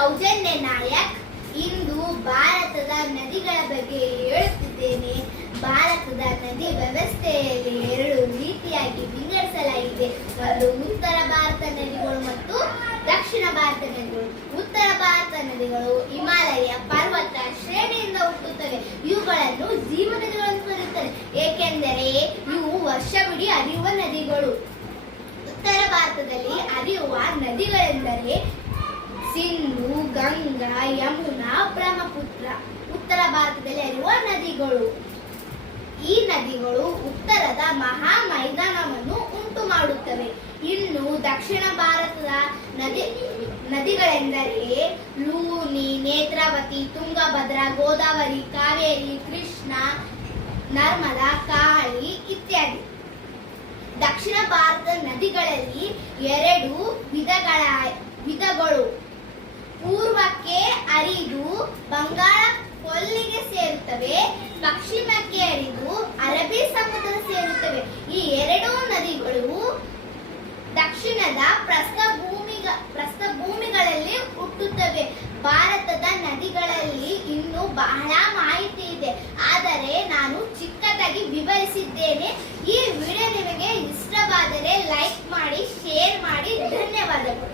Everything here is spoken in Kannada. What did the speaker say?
ಸೌಜನ್ಯ ನಾಯಕ್. ಇಂದು ಭಾರತದ ನದಿಗಳ ಬಗ್ಗೆ ಹೇಳುತ್ತಿದ್ದೇನೆ. ಭಾರತದ ನದಿ ವ್ಯವಸ್ಥೆಯಲ್ಲಿ ಎರಡು ರೀತಿಯಾಗಿ ವಿಂಗಡಿಸಲಾಗಿದೆ. ಒಂದು ಉತ್ತರ ಭಾರತ ನದಿಗಳು ಮತ್ತು ದಕ್ಷಿಣ ಭಾರತ ನದಿಗಳು. ಉತ್ತರ ಭಾರತ ನದಿಗಳು ಹಿಮಾಲಯ ಪರ್ವತ ಶ್ರೇಣಿಯಿಂದ ಹುಟ್ಟುತ್ತವೆ. ಇವುಗಳನ್ನು ಜೀವ ನದಿಗಳನ್ನು ಕರೆಯುತ್ತಾರೆ, ಏಕೆಂದರೆ ಇವು ವರ್ಷವಿಡೀ ಹರಿಯುವ ನದಿಗಳು. ಉತ್ತರ ಭಾರತದಲ್ಲಿ ಹರಿಯುವ ನದಿಗಳೆಂದರೆ ಸಿಂಧು, ಗಂಗಾ, ಯಮುನಾ, ಬ್ರಹ್ಮಪುತ್ರ. ಉತ್ತರ ಭಾರತದಲ್ಲಿ ಹರಿಯುವ ನದಿಗಳು. ಈ ನದಿಗಳು ಉತ್ತರದ ಮಹಾ ಮೈದಾನವನ್ನು ಉಂಟು ಮಾಡುತ್ತವೆ. ಇನ್ನು ದಕ್ಷಿಣ ಭಾರತದ ನದಿಗಳೆಂದರೆ ಲೂನಿ, ನೇತ್ರಾವತಿ, ತುಂಗಭದ್ರಾ, ಗೋದಾವರಿ, ಕಾವೇರಿ, ಕೃಷ್ಣ, ನರ್ಮದಾ, ಕಾಳಿ ಇತ್ಯಾದಿ. ದಕ್ಷಿಣ ಭಾರತದ ನದಿಗಳಲ್ಲಿ ಎರಡು ವಿಧಗಳು. ಪೂರ್ವಕ್ಕೆ ಹರಿದು ಬಂಗಾಳ ಕೊಲ್ಲಿಗೆ ಸೇರುತ್ತವೆ, ಪಶ್ಚಿಮಕ್ಕೆ ಹರಿದು ಅರಬ್ಬಿ ಸಮುದ್ರ ಸೇರುತ್ತವೆ. ಈ ಎರಡೂ ನದಿಗಳು ದಕ್ಷಿಣದ ಪ್ರಸ್ಥಭೂಮಿಗಳಲ್ಲಿ ಹುಟ್ಟುತ್ತವೆ. ಭಾರತದ ನದಿಗಳಲ್ಲಿ ಇನ್ನೂ ಬಹಳ ಮಾಹಿತಿ ಇದೆ, ಆದರೆ ನಾನು ಚಿಕ್ಕದಾಗಿ ವಿವರಿಸಿದ್ದೇನೆ. ಈ ವಿಡಿಯೋ ನಿಮಗೆ ಇಷ್ಟವಾದರೆ ಲೈಕ್ ಮಾಡಿ, ಶೇರ್ ಮಾಡಿ. ಧನ್ಯವಾದಗಳು.